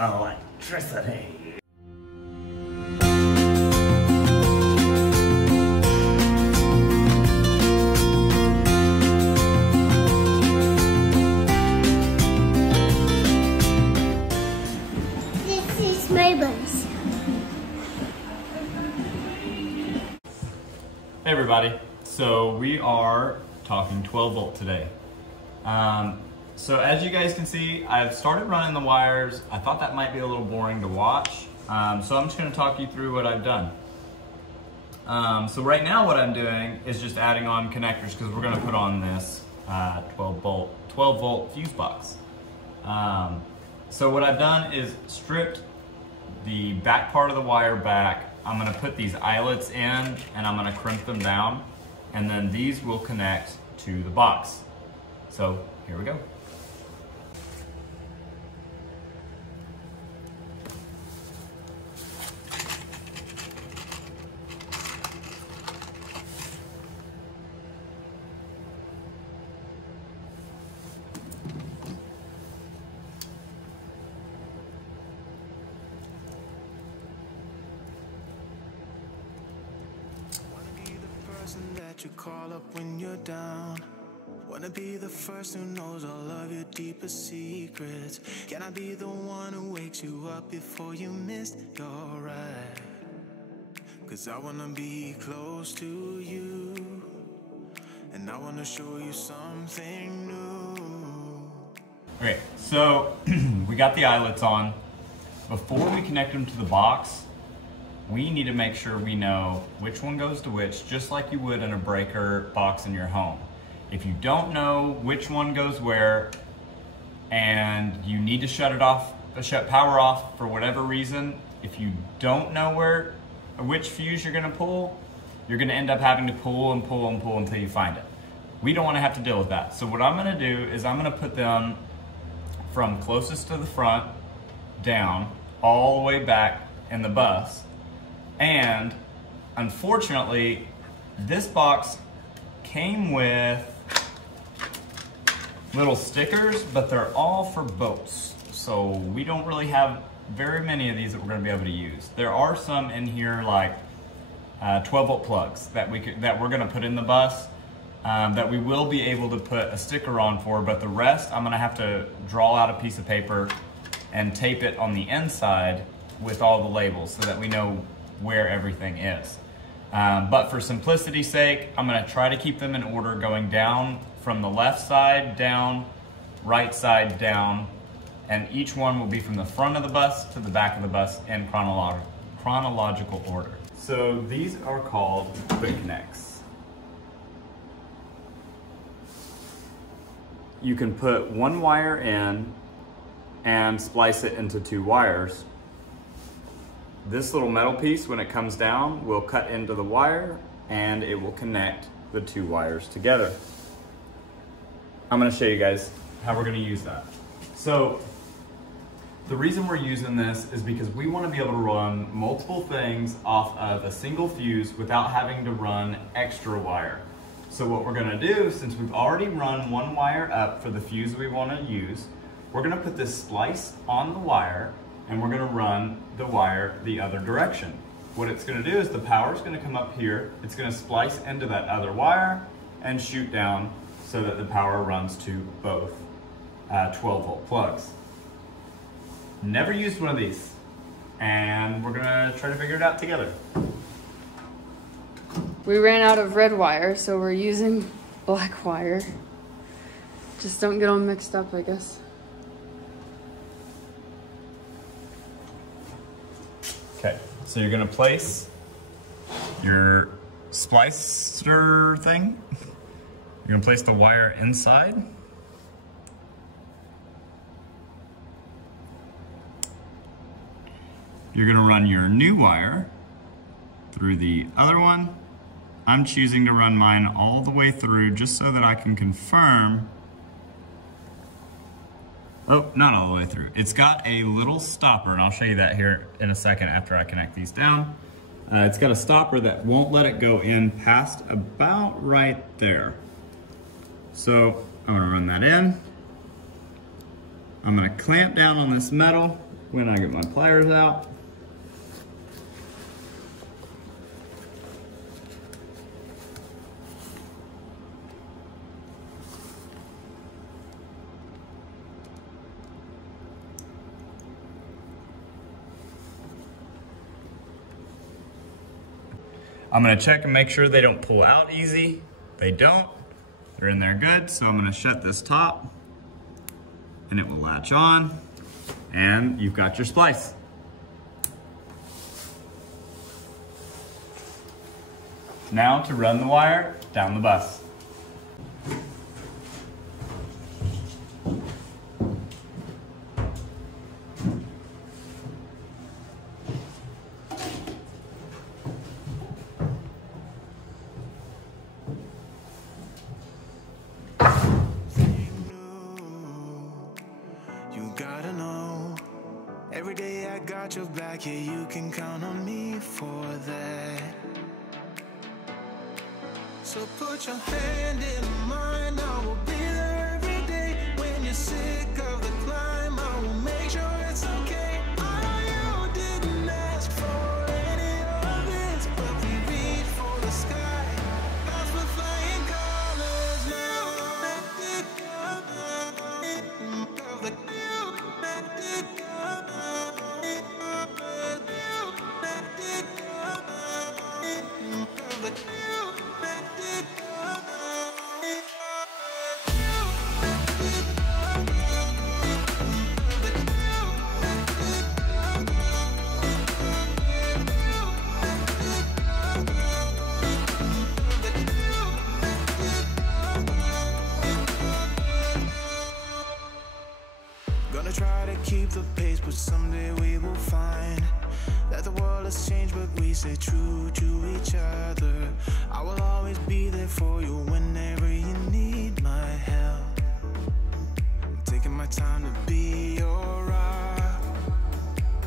electricity. This is my bus. Hey everybody, so we are talking 12 volt today. So as you guys can see, I've started running the wires. I thought that might be a little boring to watch, so I'm just going to talk you through what I've done. So right now what I'm doing is just adding on connectors because we're going to put on this 12 volt fuse box. So what I've done is stripped the back part of the wire back. I'm going to put these eyelets in and I'm going to crimp them down, and then these will connect to the box. So here we go. That you call up when you're down. Wanna be the first who knows all of your deepest secrets. Can I be the one who wakes you up before you miss your ride? Cause I wanna be close to you, and I wanna show you something new. Okay, so we got the eyelets on. Before we connect them to the box, we need to make sure we know which one goes to which, just like you would in a breaker box in your home. If you don't know which one goes where, and you need to shut power off for whatever reason, if you don't know which fuse you're gonna pull, you're gonna end up having to pull and pull and pull until you find it. We don't wanna have to deal with that. So what I'm gonna do is I'm gonna put them from closest to the front down, all the way back in the bus. And unfortunately, this box came with little stickers, but they're all for boats. So we don't really have very many of these that we're gonna be able to use. There are some in here like 12 volt plugs that we're gonna put in the bus that we will be able to put a sticker on for, but the rest I'm gonna have to draw out a piece of paper and tape it on the inside with all the labels so that we know where everything is. But for simplicity's sake, I'm gonna try to keep them in order, going down from the left side down, right side down, and each one will be from the front of the bus to the back of the bus in chronological order. So these are called quick connects. You can put one wire in and splice it into two wires. This little metal piece, when it comes down, will cut into the wire and it will connect the two wires together. I'm gonna show you guys how we're gonna use that. So the reason we're using this is because we wanna be able to run multiple things off of a single fuse without having to run extra wire. So what we're gonna do, since we've already run one wire up for the fuse we wanna use, we're gonna put this splice on the wire and we're gonna run the wire the other direction. What it's gonna do is the power is gonna come up here, it's gonna splice into that other wire and shoot down so that the power runs to both 12 volt plugs. Never used one of these, and we're gonna try to figure it out together. We ran out of red wire, so we're using black wire. Just don't get them mixed up, I guess. Okay, so you're gonna place your splicer thing. You're gonna place the wire inside. You're gonna run your new wire through the other one. I'm choosing to run mine all the way through just so that I can confirm. Oh, not all the way through. It's got a little stopper, and I'll show you that here in a second after I connect these down. It's got a stopper that won't let it go in past about right there. So I'm gonna run that in. I'm gonna clamp down on this metal, when I get my pliers out. I'm gonna check and make sure they don't pull out easy. They don't. They're in there good, so I'm gonna shut this top and it will latch on and you've got your splice. Now to run the wire down the bus. Every day I got your back, yeah, you can count on me for that. So put your hand in mine, I will be there every day. When you're sick of the climb, I will make sure it's okay. I know you didn't ask for any of this, but we reach for the sky. Lost with flying colors now. Gonna try to keep the pace, but someday we will find that the world has changed, but we stay true to each other. I will always be there for you whenever you need my help. I'm taking my time to be your rock.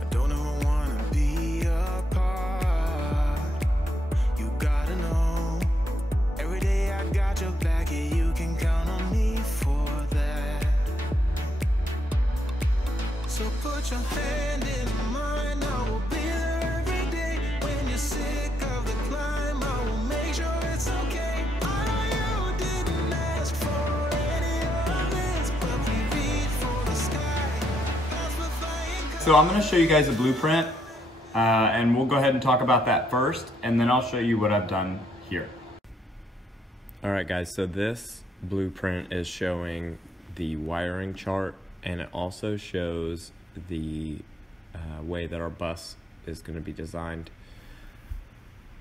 I don't ever wanna be apart. You gotta know, every day I got your back, yeah, you can count on me for that. So put your hand in mine, I will be there every day. When you're sick of the climb, I will make sure it's okay. I know you didn't ask for any of this, but we reach for the sky. That's what flying. So I'm gonna show you guys a blueprint and we'll go ahead and talk about that first, and then I'll show you what I've done here. All right guys, so this blueprint is showing the wiring chart, and it also shows the way that our bus is going to be designed.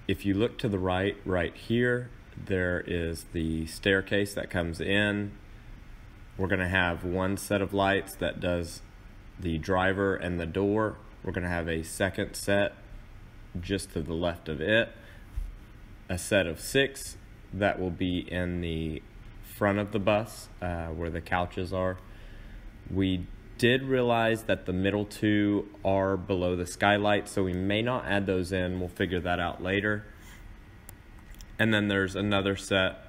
If you look to the right here, there is the staircase that comes in. We're going to have one set of lights that does the driver and the door. We're going to have a second set just to the left of it, a set of 6 that will be in the front of the bus where the couches are. We did realize that the middle 2 are below the skylight, so we may not add those in. We'll figure that out later. And then there's another set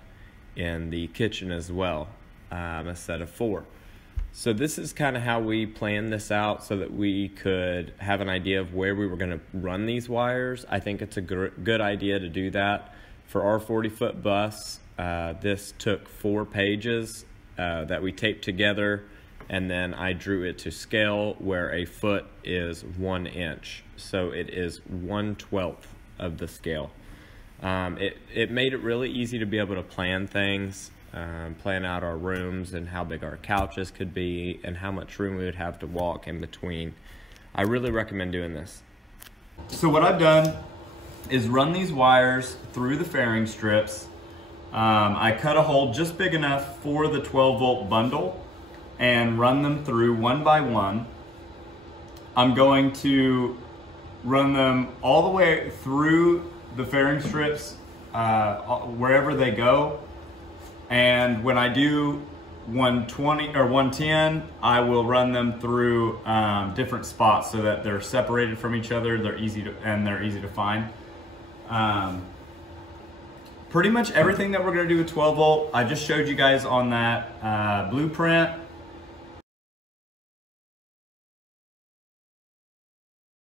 in the kitchen as well, a set of 4. So this is kind of how we planned this out so that we could have an idea of where we were going to run these wires. I think it's a good idea to do that. For our 40-foot bus, this took 4 pages that we taped together, and then I drew it to scale where a foot is 1 inch. So it is 1/12 of the scale. It made it really easy to be able to plan things, plan out our rooms and how big our couches could be and how much room we would have to walk in between. I really recommend doing this. So what I've done is run these wires through the fairing strips. I cut a hole just big enough for the 12-volt bundle and run them through one by one. I'm going to run them all the way through the fairing strips wherever they go, and when I do 120 or 110, I will run them through different spots so that they're separated from each other. They're easy to find. Pretty much everything that we're going to do with 12 volt, I just showed you guys on that blueprint.